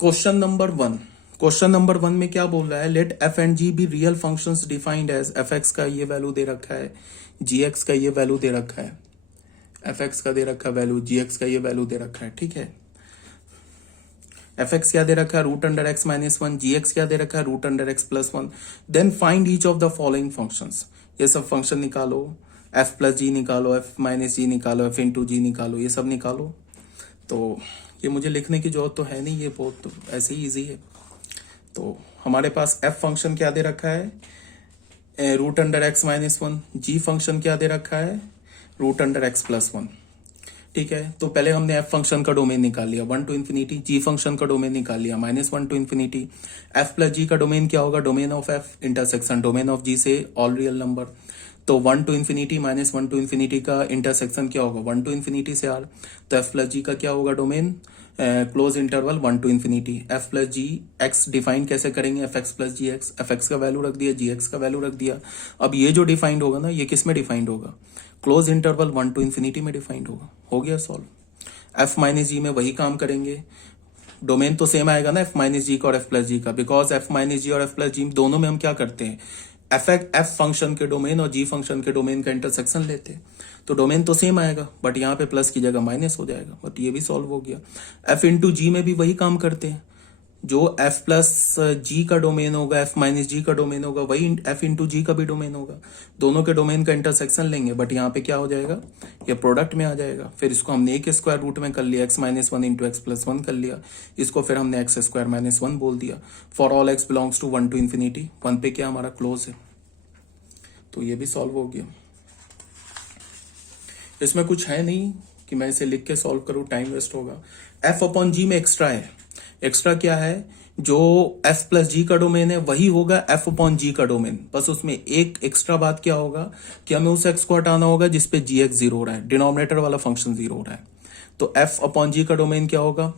Question number one में क्या बोल रहा है? Let f and g be real functions defined as f x का ये वैल्यू दे रखा है, जी एक्स का ये वैल्यू दे रखा है, एफ एक्स का दे रखा है वैल्यू, जी एक्स का ये वैल्यू दे रखा है। ठीक है, एफ एक्स क्या दे रखा है? Root under x minus one. G x क्या दे रखा है? Root under x plus one. Then find each of the following functions. ये सब फंक्शन निकालो, एफ प्लस जी निकालो, एफ माइनस जी निकालो, एफ इंटू जी निकालो, ये सब निकालो। तो ये मुझे लिखने की जरूरत तो है नहीं, ये बहुत तो ऐसे ही ईजी है। तो हमारे पास एफ फंक्शन क्या दे रखा है? Root under x minus one. G function क्या दे रखा है? Root under x plus one. ठीक है, तो पहले हमने एफ फंक्शन का डोमेन निकाल लिया 1 टू इन्फिनिटी, जी फंक्शन का डोमेन निकाल लिया -1 to infinity. F plus g का डोमेन क्या होगा? Domain of f intersection domain of g से ऑल रियल नंबर। तो 1 टू इन्फिनिटी -1 टू इन्फिनिटी का इंटरसेक्शन क्या होगा? 1 टू इन्फिनिटी से आर। तो एफ प्लस जी का क्या होगा domain? Close interval 1 to infinity. F plus g x define कैसे करेंगे? F x plus g x, F x का वैल्यू रख दिया, जी एक्स का वैल्यू रख दिया। अब ये जो डिफाइंड होगा ना, ये किस में डिफाइंड होगा? क्लोज इंटरवल 1 टू इन्फिनिटी में डिफाइंड होगा। हो गया सॉल्व। एफ माइनस जी में वही काम करेंगे, डोमेन तो सेम आएगा ना एफ माइनस जी का और एफ प्लस जी का, बिकॉज एफ माइनस जी और एफ प्लस जी दोनों में हम क्या करते हैं? एफ फंक्शन के डोमेन और जी फंक्शन के डोमेन का इंटरसेक्शन लेते हैं। तो डोमेन तो सेम आएगा, बट यहाँ पे प्लस की जगह माइनस हो जाएगा। बट ये भी सॉल्व हो गया। एफ इंटू जी में भी वही काम करते हैं, जो एफ प्लस जी का डोमेन होगा, एफ माइनस जी का डोमेन होगा, वही एफ इंटू जी का भी डोमेन होगा। दोनों के डोमेन का इंटरसेक्शन लेंगे, बट यहाँ पे क्या हो जाएगा? ये प्रोडक्ट में आ जाएगा। फिर इसको हमने एक स्क्वायर रूट में कर लिया, x minus one into x plus one कर लिया। इसको फिर हमने एक्स स्क्वायर माइनस वन बोल दिया। For all x belongs to 1 to infinity, 1 पे क्या हमारा क्लोज है। तो ये भी सॉल्व हो गया। इसमें कुछ है नहीं कि मैं इसे लिख के सॉल्व करूं, टाइम वेस्ट होगा। एफ अपॉन जी में एक्स्ट्रा है। एक्स्ट्रा क्या है? जो एफ प्लस जी का डोमेन है वही होगा एफ अपॉन जी का डोमेन। बस उसमें एक एक्स्ट्रा बात क्या होगा कि हमें उस एक्स को हटाना होगा जिसपे जी एक्स जीरो हो रहा है, डिनोमिनेटर वाला फंक्शन जीरो हो रहा है। तो एफ अपॉन जी का डोमेन क्या होगा?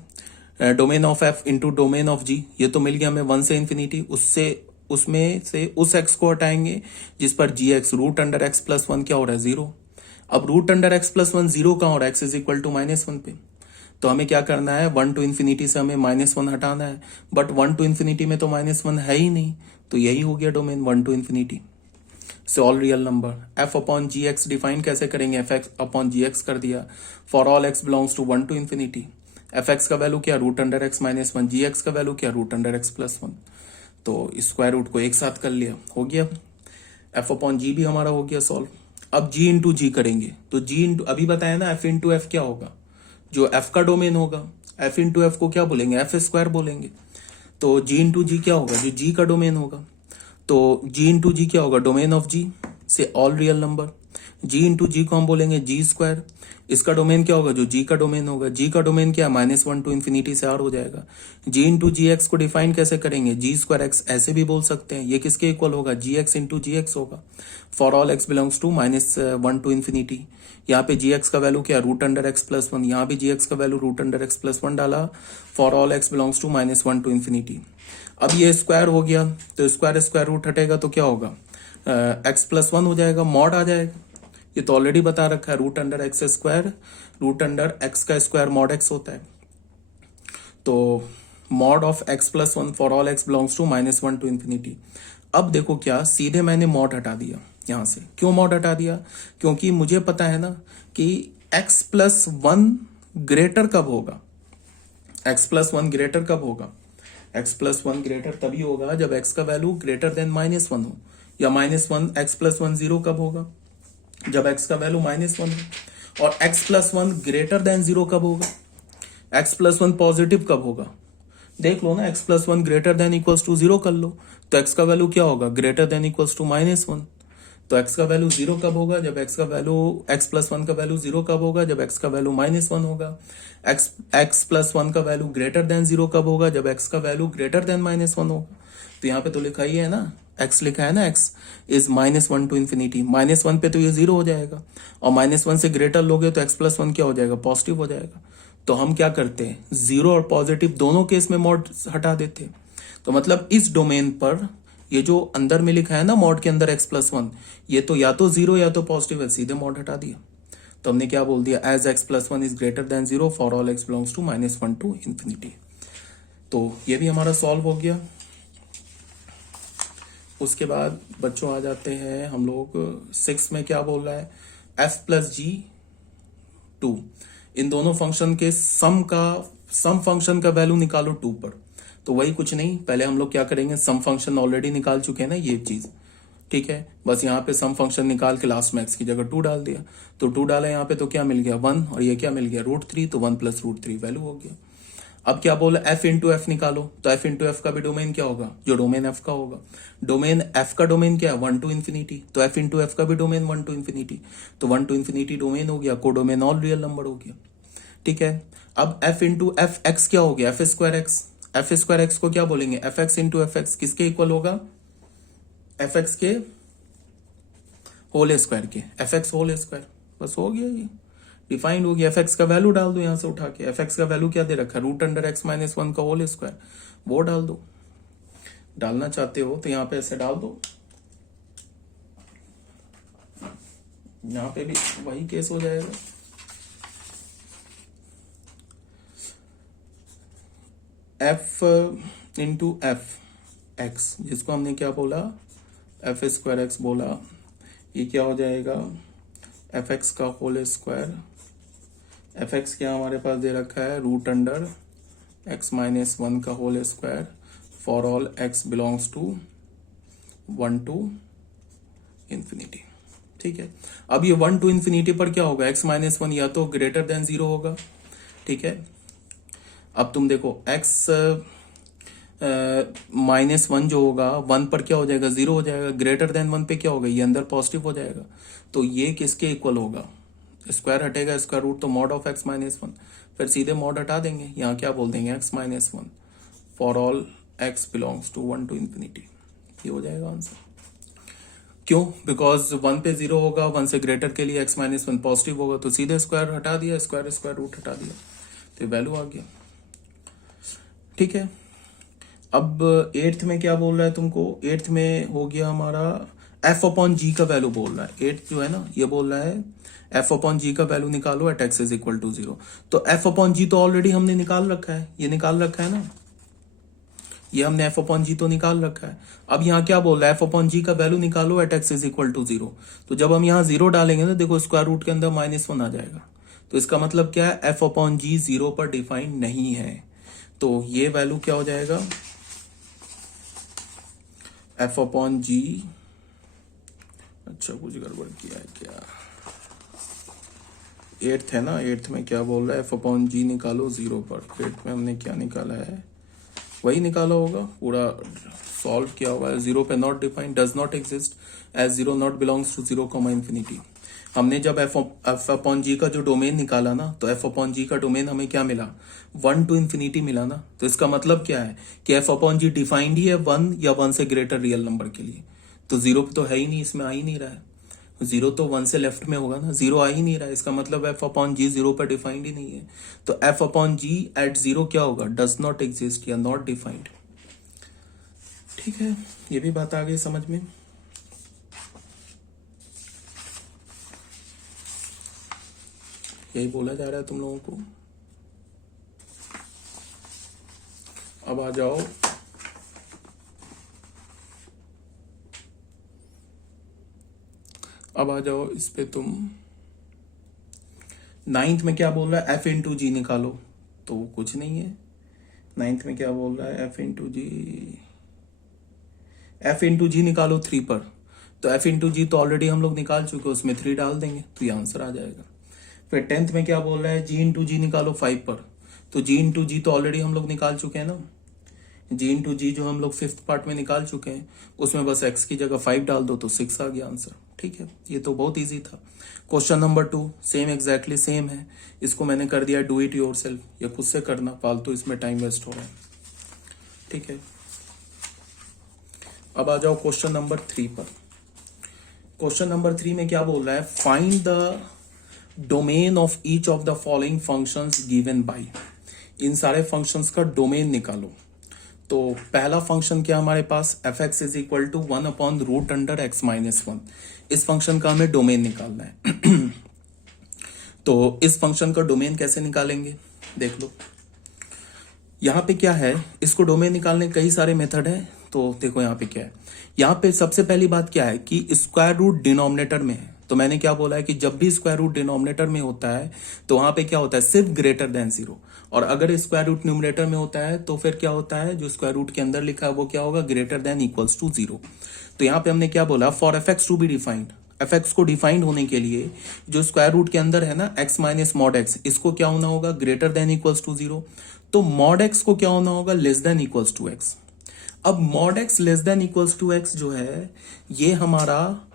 Domain of f into domain of g. ये तो मिल गया हमें 1 से इन्फिनिटी। उसमें से उस एक्स को हटाएंगे जिस पर g x root under x plus one क्या हो रहा है? जीरो। अब root under x plus one zero कहाँ हो रहा है? एक्स इज इक्वल टू -1 पे। तो हमें क्या करना है? 1 टू इन्फिनिटी से हमें -1 हटाना है, बट 1 टू इन्फिनिटी में तो -1 है ही नहीं। तो यही हो गया डोमेन 1 टू इन्फिनिटी से all real number. F upon g x define कैसे करेंगे? F x upon g x कर दिया। For all x belongs to 1 to infinity, f x का वैल्यू क्या? Root under x minus one. G x का value क्या? Root under x plus one. तो square root को एक साथ कर लिया, हो गया। एफ अपॉन जी भी हमारा हो गया सॉल्व। अब जी इंटू जी करेंगे, तो जी इंटू अभी बताया ना एफ इंटू एफ क्या होगा? जो एफ का डोमेन होगा, एफ इंटू एफ को क्या बोलेंगे? एफ स्क्वायर बोलेंगे। तो जी इंटू जी क्या होगा? जो जी का डोमेन होगा। तो जी इंटू जी क्या होगा? डोमेन ऑफ जी से ऑल रियल नंबर। जी इंटू जी को हम बोलेंगे जी स्क्वायर। इसका डोमेन क्या होगा? जो जी का डोमेन होगा। जी का डोमेन क्या? -1 टू इन्फिनिटी से आर हो जाएगा। जी इंटू जी एक्स को डिफाइन कैसे करेंगे? जी स्क्वायर एक्स ऐसे भी बोल सकते हैं। ये किसके इक्वल होगा? G x into g x होगा। For all x belongs to -1 to infinity. यहाँ पे जी एक्स का वैल्यू क्या? Root under x plus one. यहाँ भी जी एक्स का value root under x plus one डाला। For all x belongs to -1 to infinity. अब ये स्क्वायर हो गया, तो स्क्वायर रूट हटेगा तो क्या होगा? एक्स प्लस वन हो जाएगा, मॉड आ जाएगा। ये तो ऑलरेडी बता रखा है, root under x square, root under x का स्क्वायर मॉड एक्स होता है। तो mod of x plus one for all x belongs to -1 to infinity. अब देखो क्या, सीधे मैंने मॉड हटा दिया यहां से। क्यों मॉड हटा दिया? क्योंकि मुझे पता है ना कि एक्स प्लस वन ग्रेटर कब होगा? एक्स प्लस वन ग्रेटर कब होगा? एक्स प्लस वन ग्रेटर तभी होगा जब एक्स का वैल्यू ग्रेटर देन -1 हो, या -1 एक्स प्लस वन जीरो कब होगा? जब एक्स का वैल्यू -1 हो। और x plus one greater than zero कब होगा? एक्स प्लस वन पॉजिटिव कब होगा? देख लो ना, x plus one greater than equals to zero कर लो, तो एक्स का वैल्यू क्या होगा? Greater than equals to -1। तो एक्स का वैल्यू जीरो कब होगा? जब एक्स का वैल्यू एक्स प्लस वन का वैल्यू जीरो कब होगा? जब एक्स का वैल्यू -1 होगा। एक्स प्लस वन का वैल्यू ग्रेटर देन जीरो कब होगा? जब एक्स का वैल्यू ग्रेटर देन -1 होगा। तो यहाँ पे तो लिखा ही है ना, एक्स लिखा है ना, एक्स इज -1 टू इन्फिनिटी। -1 पे तो ये जीरो हो जाएगा, और -1 से ग्रेटर लोगे तो एक्स प्लस वन क्या हो जाएगा? पॉजिटिव हो जाएगा। तो हम क्या करते हैं? जीरो और पॉजिटिव दोनों केस में मॉड हटा देते हैं। तो मतलब इस डोमेन पर ये जो अंदर में लिखा है ना मॉड के अंदर एक्स प्लस वन, ये तो या तो जीरो या तो पॉजिटिव है, सीधे मॉड हटा दिया। तो हमने क्या बोल दिया? As x plus one is greater than zero for all x belongs to -1 to infinity. तो ये भी हमारा सॉल्व हो गया। उसके बाद बच्चों आ जाते हैं हम लोग 6 में, क्या बोल रहा है, f प्लस जी 2, इन दोनों फंक्शन के सम फंक्शन का वैल्यू निकालो 2 पर। तो वही कुछ नहीं, पहले हम लोग क्या करेंगे, सम फंक्शन ऑलरेडी निकाल चुके हैं ना ये चीज, ठीक है, बस यहाँ पे सम फंक्शन निकाल के लास्ट में x की जगह 2 डाल दिया, तो 2 डाला यहाँ पे तो क्या मिल गया 1, और ये क्या मिल गया √3, तो 1 प्लस √3 वैल्यू हो गया। अब क्या बोला, f इंटू एफ निकालो, तो f इंटू एफ का भी डोमेन क्या होगा, जो डोमेन f का होगा। डोमेन f का डोमेन क्या है 1 टू इन्फिनिटी, तो f इंटू एफ का भी डोमेन 1 टू इन्फिनिटी, तो 1 टू इन्फिनिटी डोमेन हो गया, को डोमेन ऑल रियल नंबर हो गया, ठीक है। अब f इंटू एफ एक्स क्या हो गया, एफ स्क्वायर एक्स को क्या बोलेंगे, F x into F x किसके इक्वल होगा, एफ एक्स के होल स्क्वायर के, एफ एक्स होल स्क्वायर, बस हो गया, ये डिफाइंड हो गया। एफ एक्स का वैल्यू डाल दो यहां से उठा के, एफ एक्स का वैल्यू क्या दे रखा है, √x-1 का होल स्क्वायर, वो डाल दो, डालना चाहते हो तो यहां पे ऐसे डाल दो, यहां पे भी वही केस हो जाएगा। f इंटू एफ एक्स, जिसको हमने क्या बोला, एफ स्क्वायर एक्स बोला, ये क्या हो जाएगा, एफ एक्स का होल स्क्वायर, एफ एक्स क्या हमारे पास दे रखा है, √x-1 का whole square for all x belongs to 1 to infinity, ठीक है। अब ये 1 टू इन्फिनिटी पर क्या होगा, x-1 या तो ग्रेटर देन 0 होगा, ठीक है। अब तुम देखो x -1 जो होगा 1 पर क्या हो जाएगा, 0 हो जाएगा, ग्रेटर देन 1 पे क्या होगा, ये अंदर पॉजिटिव हो जाएगा, तो ये किसके इक्वल होगा, स्क्वायर हटेगा, स्क्वायर रूट, तो मॉड ऑफ x-1, फिर सीधे मॉड हटा देंगे, यहाँ क्या बोल देंगे x-1 for all x belongs to 1 to infinity, ये हो जाएगा आंसर। क्यों, बिकॉज 1 पे 0 होगा, 1 से ग्रेटर के लिए x-1 पॉजिटिव होगा, तो सीधे स्क्वायर हटा दिया, स्क्वायर रूट हटा दिया, तो वैल्यू आ गया, ठीक है। अब 8th में क्या बोल रहा है तुमको, 8th में हो गया हमारा f अपॉन जी का वैल्यू बोल रहा है, 8th जो है ना ये बोल रहा है f अपॉन जी का वैल्यू निकालो eight x is equal to 0, तो f अपॉन जी तो ऑलरेडी हमने निकाल रखा है, ये निकाल रखा है ना, ये हमने f अपॉन जी तो निकाल रखा है। अब यहाँ क्या बोल रहा है, f अपॉन जी का वैल्यू निकालो eight x is equal to 0, तो जब हम यहाँ 0 डालेंगे ना, देखो स्क्वायर रूट के अंदर -1 आ जाएगा, तो इसका मतलब क्या है, f अपॉन जी 0 पर डिफाइंड नहीं है, तो ये वैल्यू क्या हो जाएगा, f अपॉन जी, अच्छा कुछ गड़बड़ किया है क्या, 8th है ना, 8th में क्या बोल रहा है, f अपॉन जी निकालो 0 पर, 8th में हमने क्या निकाला है, वही निकाला होगा, पूरा सॉल्व किया हुआ है, 0 पे not defined, does not exist as 0 not belongs to 0, infinity. हमने जब f अपॉन जी का जो डोमेन निकाला ना, तो f अपॉन जी का डोमेन हमें क्या मिला, 1 टू इन्फिनिटी मिला ना, तो इसका मतलब क्या है कि f अपॉन जी डिफाइंड ही है 1 या 1 से ग्रेटर रियल नंबर के लिए, तो 0 तो है ही नहीं, इसमें आ ही नहीं रहा है, 0 तो 1 से लेफ्ट में होगा ना, 0 आ ही नहीं रहा है, इसका मतलब f अपॉन जी 0 पर डिफाइंड ही नहीं है, तो f अपॉन जी एट 0 क्या होगा, डज नॉट एग्जिस्ट या नॉट डिफाइंड, ठीक है। ये भी बात आ गई समझ में। यही बोला जा रहा है तुम लोगों को। अब आ जाओ इस पे तुम 9th में क्या बोल रहा है, f इंटू जी निकालो, तो कुछ नहीं है, 9th में क्या बोल रहा है, f इंटू जी निकालो 3 पर, तो f इंटू जी तो ऑलरेडी हम लोग निकाल चुके, उसमें 3 डाल देंगे तो ये आंसर आ जाएगा। फिर 10th में क्या बोल रहा है, g इंटू जी निकालो 5 पर, तो g इंटू जी तो ऑलरेडी हम लोग निकाल चुके हैं ना, g इंटू जी जो हम लोग 5th पार्ट में निकाल चुके हैं, उसमें बस x की जगह 5 डाल दो तो 6 आ गया आंसर, ठीक है। ये तो बहुत इजी था। Question number 2 same, exactly same है, इसको मैंने कर दिया डू इट योर सेल्फ, या खुद से करना, फालतू इसमें टाइम वेस्ट हो रहा है, ठीक है। अब आ जाओ क्वेश्चन नंबर 3 पर। क्वेश्चन नंबर 3 में क्या बोल रहा है, find the domain of each of the following functions given by, इन सारे फंक्शंस का डोमेन निकालो। तो पहला फंक्शन क्या हमारे पास, f x is equal to 1 upon √x-1, इस फंक्शन का हमें डोमेन निकालना है। तो इस फंक्शन का डोमेन कैसे निकालेंगे, देख लो। यहाँ पे क्या है, इसको डोमेन निकालने के कई सारे मेथड है। तो देखो यहाँ पे क्या है, यहाँ पे सबसे पहली बात क्या है कि स्क्वायर रूट डिनोमिनेटर में है। तो मैंने क्या बोला है कि जब भी स्क्वायर रूट डिनोमिनेटर में होता है तो वहां पे क्या होता है, सिर्फ ग्रेटर देन जीरो। और अगर स्क्वायर रूट न्यूमरेटर में होता है तो फिर क्या होता है, जो स्क्वायर रूट के अंदर लिखा है वो क्या होगा, greater than equals to zero. तो यहाँ पे हमने क्या बोला, for f x to be defined, f x को डिफाइंड होने के लिए जो स्क्वायर रूट के अंदर है ना एक्स माइनस मॉड एक्स, इसको क्या होना होगा, greater than equals to zero. तो मॉड एक्स को क्या होना होगा, less than equals to x. अब mod x less than equals to x जो है, ये हमारा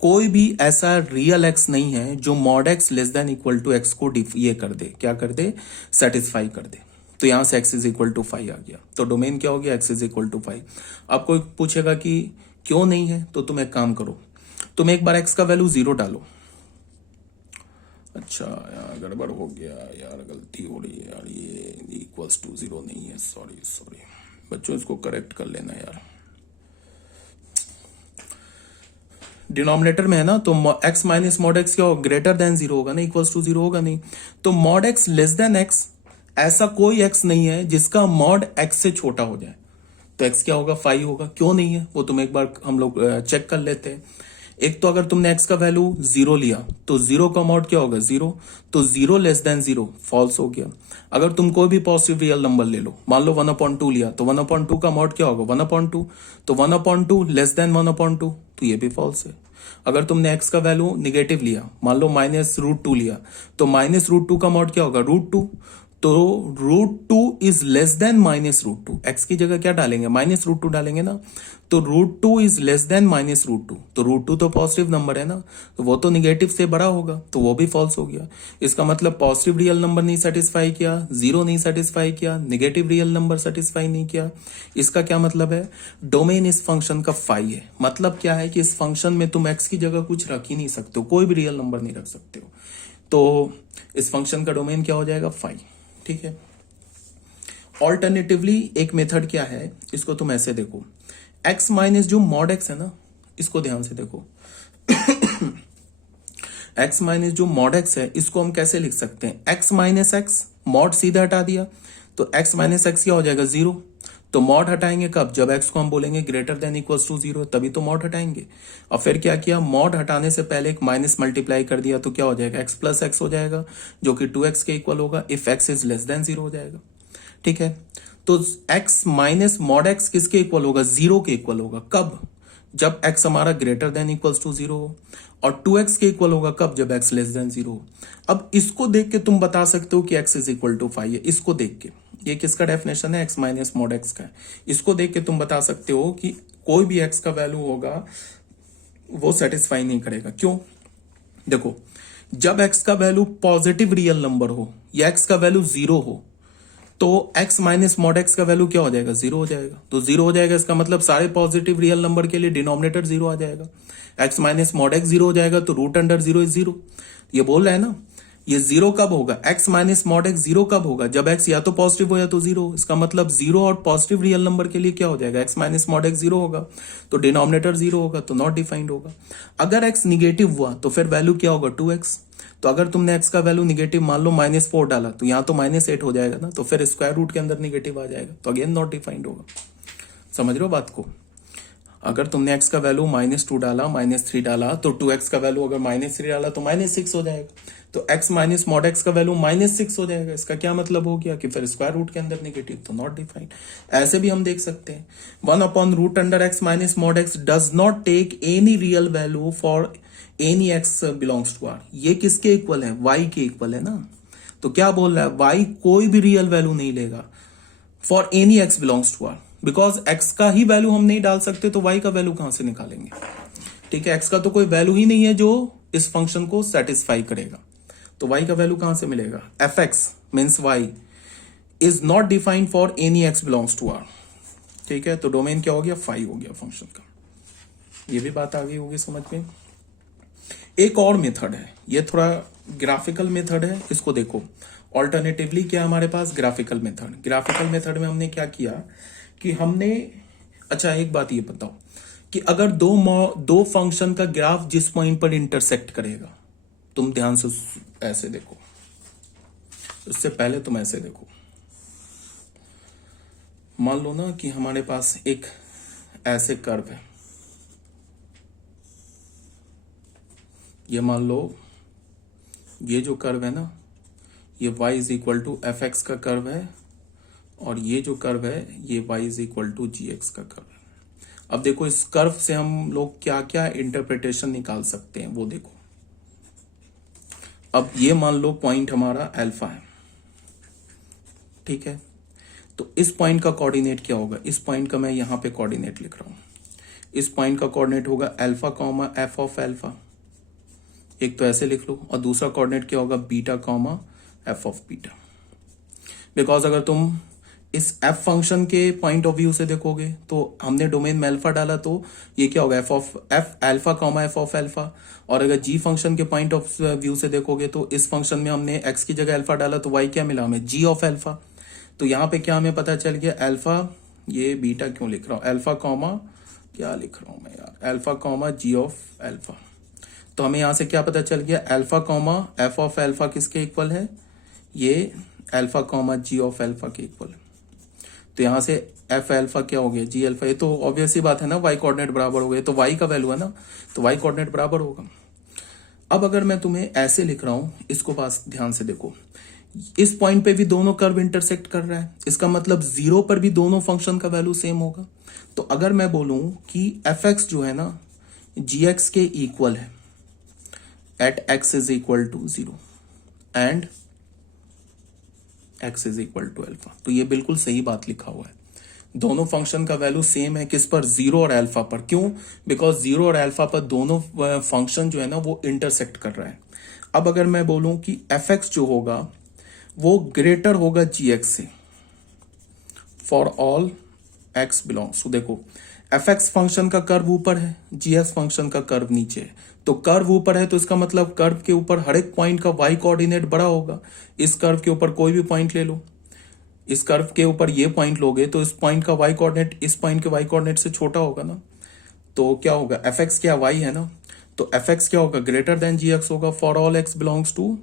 कोई भी ऐसा रियल एक्स नहीं है जो mod x less than equal to x को ये कर दे, क्या कर दे, सेटिस्फाई कर दे। तो यहां से एक्स इज इक्वल टू 5 आ गया, तो डोमेन क्या हो गया, एक्स इज इक्वल टू 5। अब कोई पूछेगा कि क्यों नहीं है, तो तुम एक काम करो, तुम एक बार एक्स का वैल्यू 0 डालो। अच्छा यार गड़बड़ हो गया यार, गलती हो रही है यार, ये इक्वल्स टू 0 नहीं है, सॉरी सॉरी बच्चों, इसको करेक्ट कर लेना यार। डिनोमिनेटर में है ना, तो एक्स माइनस मॉड एक्स क्या होगा, ग्रेटर देन जीरो होगा ना, इक्वल्स टू जीरो होगा नहीं। तो mod x less then x, ऐसा कोई एक्स नहीं है जिसका मॉड एक्स से छोटा हो जाए। तो एक्स क्या होगा, 5 होगा। क्यों नहीं है वो तुम एक बार हम लोग चेक कर लेते हैं। एक तो अगर तुमने एक्स का वैल्यू 0 लिया तो 0 का मॉड क्या होगा, 0। तो 0 लेस देन 0 फॉल्स हो गया। अगर तुम कोई भी पॉजिटिव रियल नंबर ले लो, मान लो 1/2 लिया, तो 1/2 का मॉड क्या होगा, 1/2। तो 1/2 लेस देन 1/2, तो ये भी फॉल्स है। अगर तुमने एक्स का वैल्यू निगेटिव लिया, मान लो -√2 लिया, तो -√2 का मॉड क्या होगा, √2। तो √2 इज लेस देन -√2, एक्स की जगह क्या डालेंगे, -√2 डालेंगे ना। तो √2 इज लेस देन -√2, तो √2 तो पॉजिटिव नंबर है ना, तो वो तो निगेटिव से बड़ा होगा, तो वो भी फॉल्स हो गया। इसका मतलब पॉजिटिव रियल नंबर नहीं सेटिस्फाई किया, 0 नहीं सेटिस्फाई किया, निगेटिव रियल नंबर सेटिस्फाई नहीं किया। इसका क्या मतलब है, डोमेन इस फंक्शन का फाई है। मतलब क्या है कि इस फंक्शन में तुम एक्स की जगह कुछ रख ही नहीं सकते हो, कोई भी रियल नंबर नहीं रख सकते हो। तो इस फंक्शन का डोमेन क्या हो जाएगा, फाई। ठीक है। ऑल्टरनेटिवली एक मेथड क्या है, इसको तुम ऐसे देखो, एक्स माइनस जो मॉड एक्स है ना, इसको ध्यान से देखो। एक्स माइनस जो मॉड एक्स है, इसको हम कैसे लिख सकते हैं, एक्स माइनस एक्स, मॉड सीधा हटा दिया, तो एक्स माइनस एक्स क्या हो जाएगा, 0। तो मॉड हटाएंगे कब, जब एक्स को हम बोलेंगे ग्रेटर देन इक्वल्स टू 0, तभी तो मॉड हटाएंगे। और फिर क्या किया, मॉड हटाने से पहले एक माइनस मल्टीप्लाई कर दिया, तो क्या हो जाएगा, एक्स प्लस एक्स हो जाएगा, जो कि 2x के इक्वल होगा, if x is less than 0 हो जाएगा। ठीक है। तो x माइनस मॉड एक्स किसके इक्वल होगा, 0 के इक्वल होगा। कब, जब x हमारा ग्रेटर देन इक्वल्स टू 0 हो। और 2x के इक्वल होगा कब, जब x लेस देन 0 हो। अब इसको देख के तुम बता सकते हो कि x इज इक्वल टू 5 है। इसको देख के, ये किसका डेफिनेशन है, x माइनस मॉड एक्स का है। इसको देख के तुम बता सकते हो कि कोई भी x का वैल्यू होगा वो सेटिस्फाई नहीं करेगा। क्यों, देखो, जब x का वैल्यू पॉजिटिव रियल नंबर हो या x का वैल्यू 0 हो, तो x माइनस मॉड एक्स का वैल्यू क्या हो जाएगा, 0 हो जाएगा। तो 0 हो जाएगा, इसका मतलब सारे पॉजिटिव रियल नंबर के लिए डिनोमिनेटर 0 आ जाएगा। x माइनस मॉड एक्स 0 हो जाएगा, तो √0 इज 0। ये बोल रहा है ना, ये 0 कब होगा, x माइनस मॉड एक्स 0 कब होगा, जब x या तो पॉजिटिव हो या तो 0। इसका मतलब 0 और पॉजिटिव रियल नंबर के लिए क्या हो जाएगा, x माइनस मॉड एक्स 0 होगा, तो डिनोमिनेटर 0 होगा, तो नॉट डिफाइंड होगा। अगर x निगेटिव हुआ तो फिर वैल्यू क्या होगा, 2x। तो अगर तुमने x का वैल्यू निगेटिव मान लो -4 डाला, तो यहां तो -8 हो जाएगा ना, तो फिर स्क्वायर रूट के अंदर निगेटिव आ जाएगा, तो अगेन नॉट डिफाइंड होगा। समझ रहे हो बात को। अगर तुमने x का वैल्यू -2 डाला, -3 डाला, तो 2x का वैल्यू अगर -3 डाला तो -6 हो जाएगा। तो x माइनस मॉड एक्स का वैल्यू -6 हो जाएगा। इसका क्या मतलब हो गया कि फिर स्क्वायर रूट के अंदर निगेटिव, तो नॉट डिफाइंड। ऐसे भी हम देख सकते हैं 1/√x minus mod x does not take any real value for any x belongs to R. ये किसके इक्वल है, y के इक्वल है ना। तो क्या बोल रहा है, y कोई भी रियल वैल्यू नहीं लेगा for any x belongs to R, because x का ही वैल्यू हम नहीं डाल सकते, तो y का वैल्यू कहां से निकालेंगे। ठीक है, x का तो कोई वैल्यू ही नहीं है जो इस फंक्शन को सेटिस्फाई करेगा, तो y का वैल्यू कहां से मिलेगा। F x means y is not defined for any x belongs to R. ठीक है, तो डोमेन क्या हो गया, फाई हो गया फंक्शन का। ये भी बात आ गई होगी समझ में। एक और मेथड है, ये थोड़ा ग्राफिकल मेथड है, इसको देखो। ऑल्टरनेटिवली क्या हमारे पास, ग्राफिकल मेथड। ग्राफिकल मेथड में हमने क्या किया कि हमने, अच्छा एक बात ये बताओ कि अगर दो फंक्शन का ग्राफ जिस पॉइंट पर इंटरसेक्ट करेगा, तुम ध्यान से ऐसे देखो, इससे पहले तुम ऐसे देखो, मान लो ना कि हमारे पास एक ऐसे कर्व है, ये मान लो ये जो कर्व है ना, ये y is equal to f x का कर्व है, और ये जो कर्व है ये y is equal to g x का कर्व है। अब देखो इस कर्व से हम लोग क्या क्या इंटरप्रिटेशन निकाल सकते हैं वो देखो। अब ये मान लो पॉइंट हमारा अल्फा है, ठीक है, तो इस पॉइंट का कोऑर्डिनेट क्या होगा, इस पॉइंट का मैं यहां पे कोऑर्डिनेट लिख रहा हूं। इस पॉइंट का कोऑर्डिनेट होगा alpha comma f of alpha, एक तो ऐसे लिख लो, और दूसरा कोऑर्डिनेट क्या होगा beta comma f of beta. Because अगर तुम इस एफ फंक्शन के पॉइंट ऑफ व्यू से देखोगे तो हमने डोमेन में अल्फा डाला, तो ये क्या होगा F alpha comma f of alpha. और अगर जी फंक्शन के पॉइंट ऑफ व्यू से देखोगे तो इस फंक्शन में हमने एक्स की जगह अल्फा डाला, तो वाई क्या मिला हमें जी ऑफ अल्फा। तो यहाँ पे क्या हमें पता चल गया अल्फा, ये बीटा क्यों लिख रहा हूँ, अल्फा कॉमा क्या लिख रहा हूं मैं यार, alpha comma g of alpha. तो हमें यहां से क्या पता चल गया alpha comma f of alpha किसके इक्वल है, ये alpha comma g of alpha के इक्वल है। तो यहां से एफ अल्फा क्या हो गया जी अल्फा, ये तो ऑब्वियस ही बात है ना, वाई कोऑर्डिनेट बराबर हो गए, तो वाई का वैल्यू है ना, तो वाई कोऑर्डिनेट बराबर होगा। अब अगर मैं तुम्हें ऐसे लिख रहा हूं, इसको पास ध्यान से देखो, इस पॉइंट पे भी दोनों कर्व इंटरसेक्ट कर रहा है, इसका मतलब जीरो पर भी दोनों फंक्शन का वैल्यू सेम होगा। तो अगर मैं बोलूं कि एफ एक्स जो है ना जी एक्स के इक्वल है at x is equal to zero and x is equal to alpha, तो ये बिल्कुल सही बात लिखा हुआ है, दोनों फंक्शन का वैल्यू सेम है, किस पर, जीरो और अल्फा पर। क्यों, बिकॉज जीरो और अल्फा पर दोनों फंक्शन जो है ना वो इंटरसेक्ट कर रहा है। अब अगर मैं बोलूं कि एफ एक्स जो होगा वो ग्रेटर होगा जी एक्स से फॉर ऑल एक्स बिलोंग्स, तो देखो एफ एक्स फंक्शन का कर्व ऊपर है, जी एक्स फंक्शन का कर्व नीचे है, तो कर्व ऊपर है तो इसका मतलब कर्व के ऊपर हर एक पॉइंट का वाई कोऑर्डिनेट बड़ा होगा। इस कर्व के ऊपर कोई भी पॉइंट ले लो, इस कर्व के ऊपर ये पॉइंट लोगे तो इस पॉइंट का वाई कोऑर्डिनेट इस पॉइंट के वाई कोऑर्डिनेट से छोटा होगा ना, तो क्या होगा एफ एक्स क्या वाई है ना, तो एफ एक्स क्या होगा ग्रेटर देन जी एक्स होगा for all x belongs to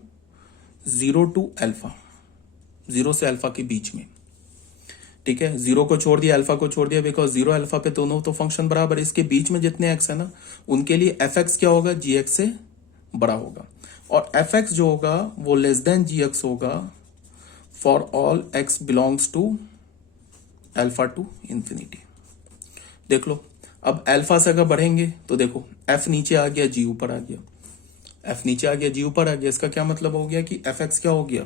zero to alpha, zero से अल्फा के बीच में, ठीक है, जीरो को छोड़ दिया अल्फा को छोड़ दिया, बिकॉज जीरो अल्फा पे दोनों तो फंक्शन बराबर है, इसके बीच में जितने एक्स है ना उनके लिए एफ एक्स क्या होगा जी एक्स से बड़ा होगा, और एफ एक्स जो होगा वो लेस देन जी एक्स होगा for all x belongs to alpha to infinity. देख लो अब अल्फा से अगर बढ़ेंगे तो देखो एफ नीचे आ गया जी ऊपर आ गया, एफ नीचे आ गया जी ऊपर आ गया, इसका क्या मतलब हो गया कि एफ एक्स क्या हो गया,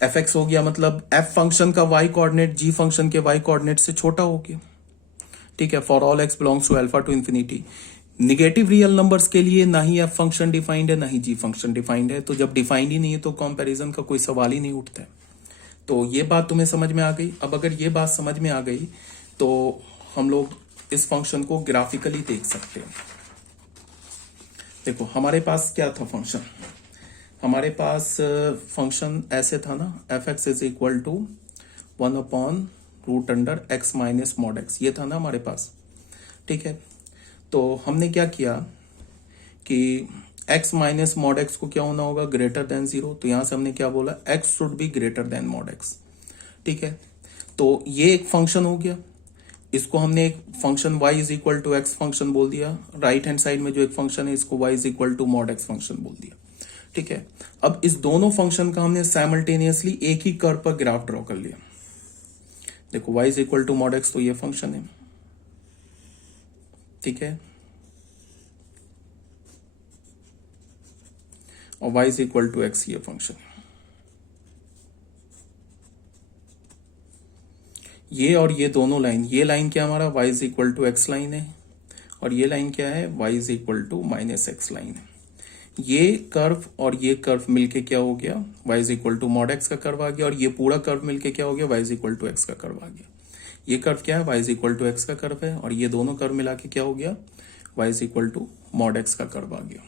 एफ एक्स हो गया मतलब एफ फंक्शन का वाई कोऑर्डिनेट जी फंक्शन के वाई कोऑर्डिनेट से छोटा हो गया, ठीक है, for all x belongs to alpha to infinity. Negative real numbers के लिए ना ही एफ फंक्शन डिफाइंड है ना ही जी फंक्शन डिफाइंड है, तो जब डिफाइंड ही नहीं है तो कंपैरिजन का कोई सवाल ही नहीं उठता है। तो ये बात तुम्हें समझ में आ गई। अब अगर ये बात समझ में आ गई तो हम लोग इस फंक्शन को ग्राफिकली देख सकते हैं। देखो हमारे पास क्या था फंक्शन, हमारे पास फंक्शन ऐसे था ना f x is equal to 1/√x minus mod x, ये था ना हमारे पास, ठीक है। तो हमने क्या किया कि x माइनस मॉड एक्स को क्या होना होगा ग्रेटर देन जीरो, तो यहां से हमने क्या बोला x should be greater than mod x, ठीक है। तो ये एक फंक्शन हो गया, इसको हमने एक function y is equal to x function बोल दिया, राइट हैंड साइड में जो एक फंक्शन है इसको y is equal to mod x function बोल दिया, ठीक है। अब इस दोनों फंक्शन का हमने साइमल्टेनियसली एक ही कर्व पर ग्राफ ड्रॉ कर लिया। देखो y is equal to mod x तो ये फंक्शन है, ठीक है, और y is equal to x ये फंक्शन है। ये और ये दोनों लाइन, ये लाइन क्या हमारा y is equal to x line है, और ये लाइन क्या है y is equal to minus x line है। ये कर्व और ये कर्व मिलके क्या हो गया y is equal to mod x का कर्व आ गया, और ये पूरा कर्व मिलके क्या हो गया y is equal to x का कर्व आ गया। ये कर्व क्या है y is equal to x का कर्व है, और ये दोनों कर्व मिला के क्या हो गया y is equal to mod x का कर्व आ गया।